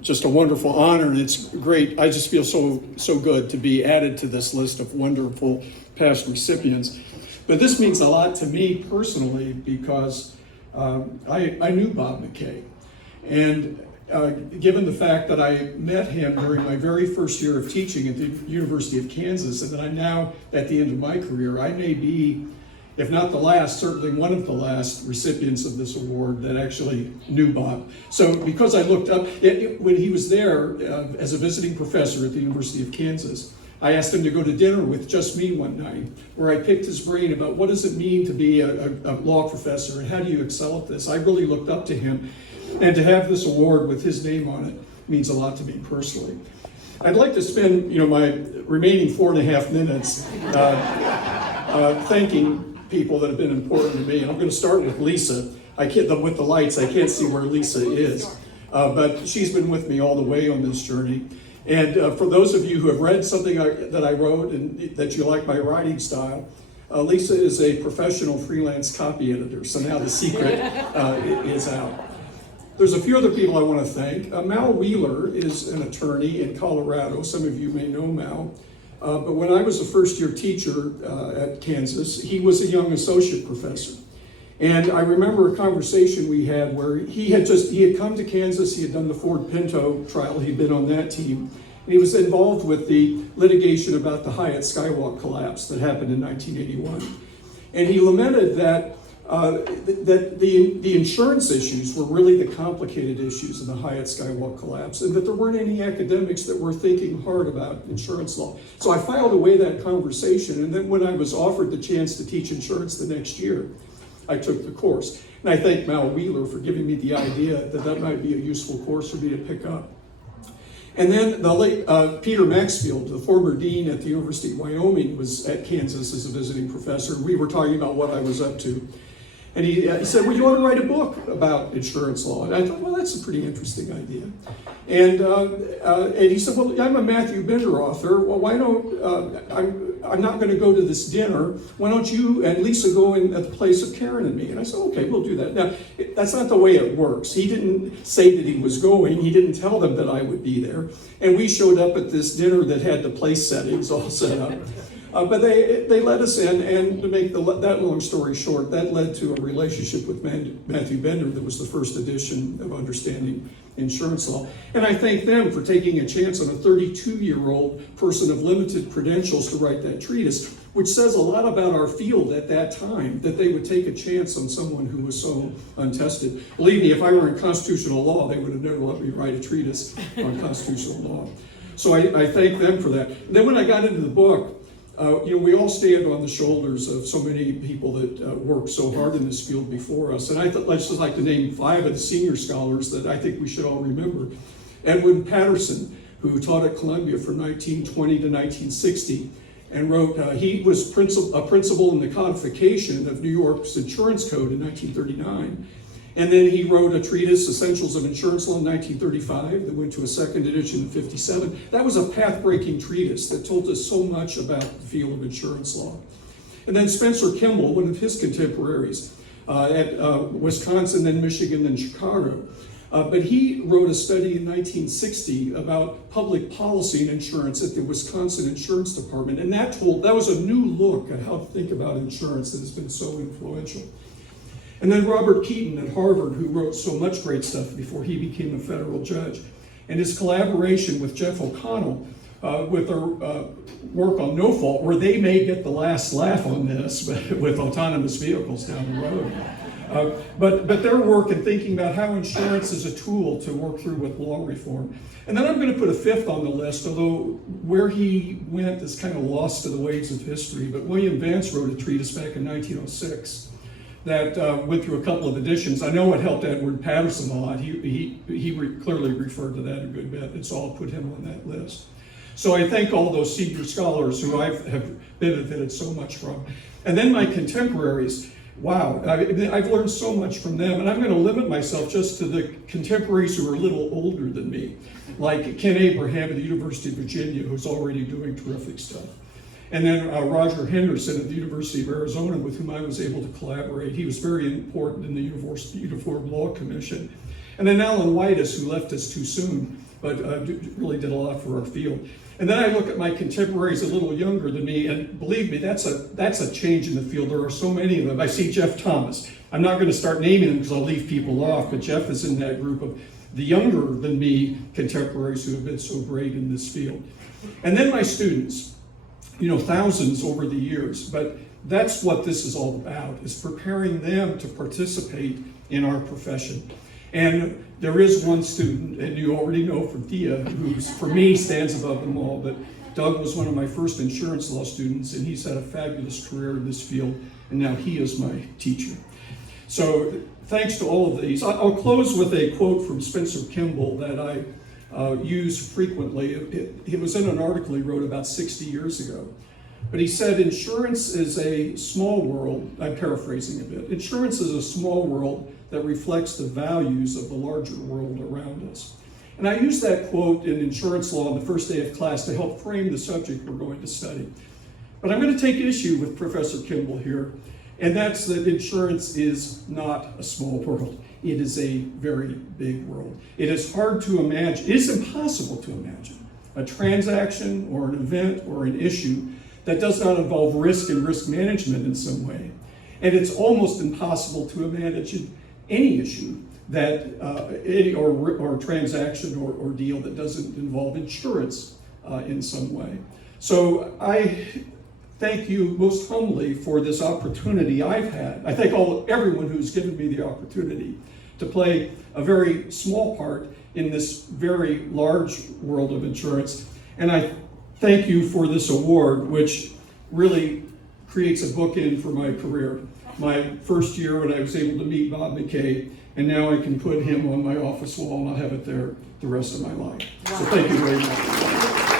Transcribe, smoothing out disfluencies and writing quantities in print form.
just a wonderful honor, and it's great. I just feel so good to be added to this list of wonderful past recipients. But this means a lot to me personally because I knew Bob McKay. And given the fact that I met him during my very first year of teaching at the University of Kansas, and that I'm now at the end of my career, I may be, if not the last, certainly one of the last recipients of this award that actually knew Bob. So because I looked up, when he was there as a visiting professor at the University of Kansas, I asked him to go to dinner with just me one night, where I picked his brain about what does it mean to be a law professor and how do you excel at this. I really looked up to him, and to have this award with his name on it means a lot to me personally. I'd like to spend my remaining 4.5 minutes thanking people that have been important to me. And I'm going to start with Lisa. With the lights, I can't see where Lisa is, but she's been with me all the way on this journey. And for those of you who have read something that I wrote and that you like my writing style, Lisa is a professional freelance copy editor, so now the secret is out. There's a few other people I want to thank. Mal Wheeler is an attorney in Colorado. Some of you may know Mal. But when I was a first-year teacher at Kansas, he was a young associate professor. And I remember a conversation we had where he had come to Kansas, he had done the Ford Pinto trial, he'd been on that team, and he was involved with the litigation about the Hyatt Skywalk collapse that happened in 1981. And he lamented that the insurance issues were really the complicated issues in the Hyatt Skywalk collapse, and that there weren't any academics that were thinking hard about insurance law. So I filed away that conversation, and then when I was offered the chance to teach insurance the next year, I took the course. And I thank Mal Wheeler for giving me the idea that might be a useful course for me to pick up. And then the late Peter Maxfield, the former dean at the University of Wyoming, was at Kansas as a visiting professor. We were talking about what I was up to. And he said, well, you want to write a book about insurance law? And I thought, well, that's a pretty interesting idea. And he said, well, I'm a Matthew Bender author. Well, why don't, I'm not going to go to this dinner. Why don't you and Lisa go in at the place of Karen and me? And I said, okay, we'll do that. Now, that's not the way it works. He didn't say that he was going. He didn't tell them that I would be there. And we showed up at this dinner that had the place settings all set up. But they let us in, and to make that long story short, that led to a relationship with Matthew Bender that was the first edition of Understanding Insurance Law. And I thank them for taking a chance on a 32-year-old person of limited credentials to write that treatise, which says a lot about our field at that time, that they would take a chance on someone who was so untested. Believe me, if I were in constitutional law, they would have never let me write a treatise on constitutional law. So I thank them for that. And then when I got into the book, we all stand on the shoulders of so many people that worked so hard in this field before us. And I'd just like to name 5 of the senior scholars that I think we should all remember. Edwin Patterson, who taught at Columbia from 1920 to 1960, and wrote, he was a principal in the codification of New York's insurance code in 1939. And then he wrote a treatise, Essentials of Insurance Law, in 1935, that went to a second edition in 57. That was a path-breaking treatise that told us so much about the field of insurance law. And then Spencer Kimball, one of his contemporaries at Wisconsin, then Michigan, then Chicago. But he wrote a study in 1960 about public policy and insurance at the Wisconsin Insurance Department. And that was a new look at how to think about insurance that has been so influential. And then Robert Keaton at Harvard, who wrote so much great stuff before he became a federal judge. And his collaboration with Jeff O'Connell with their work on no fault, where they may get the last laugh on this with autonomous vehicles down the road. But their work in thinking about how insurance is a tool to work through with law reform. And then I'm going to put a 5th on the list, although where he went is kind of lost to the waves of history. But William Vance wrote a treatise back in 1906. That went through a couple of editions. I know it helped Edward Patterson a lot. He clearly referred to that a good bit, and so I'll put him on that list. So I thank all those senior scholars who I have benefited so much from. And then my contemporaries, wow, I've learned so much from them, and I'm going to limit myself just to the contemporaries who are a little older than me, like Ken Abraham at the University of Virginia, who's already doing terrific stuff. And then Roger Henderson at the University of Arizona, with whom I was able to collaborate. He was very important in the Uniform Law Commission. And then Alan Whitus, who left us too soon, but really did a lot for our field. And then I look at my contemporaries a little younger than me, and believe me, that's a change in the field. There are so many of them. I see Jeff Thomas. I'm not going to start naming them because I'll leave people off, but Jeff is in that group of the younger than me contemporaries who have been so great in this field. And then my students, thousands over the years, but that's what this is all about, is preparing them to participate in our profession. And there is one student, and you already know from Thea, who for me stands above them all, but Doug was one of my first insurance law students, and he's had a fabulous career in this field, and now he is my teacher. So thanks to all of these. I'll close with a quote from Spencer Kimball that I use frequently. It was in an article he wrote about 60 years ago. But he said, insurance is a small world, I'm paraphrasing a bit, insurance is a small world that reflects the values of the larger world around us. And I use that quote in insurance law on the first day of class to help frame the subject we're going to study. But I'm going to take issue with Professor Kimball here, and that's that insurance is not a small world. It is a very big world. It is hard to imagine, it is impossible to imagine a transaction or an event or an issue that does not involve risk and risk management in some way. And it's almost impossible to imagine any issue that, or transaction or deal that doesn't involve insurance in some way. So I thank you most humbly for this opportunity I've had. I thank everyone who's given me the opportunity to play a very small part in this very large world of insurance. And I thank you for this award, which really creates a bookend for my career. My first year when I was able to meet Bob McKay, and now I can put him on my office wall and I'll have it there the rest of my life. Wow. So thank you very much.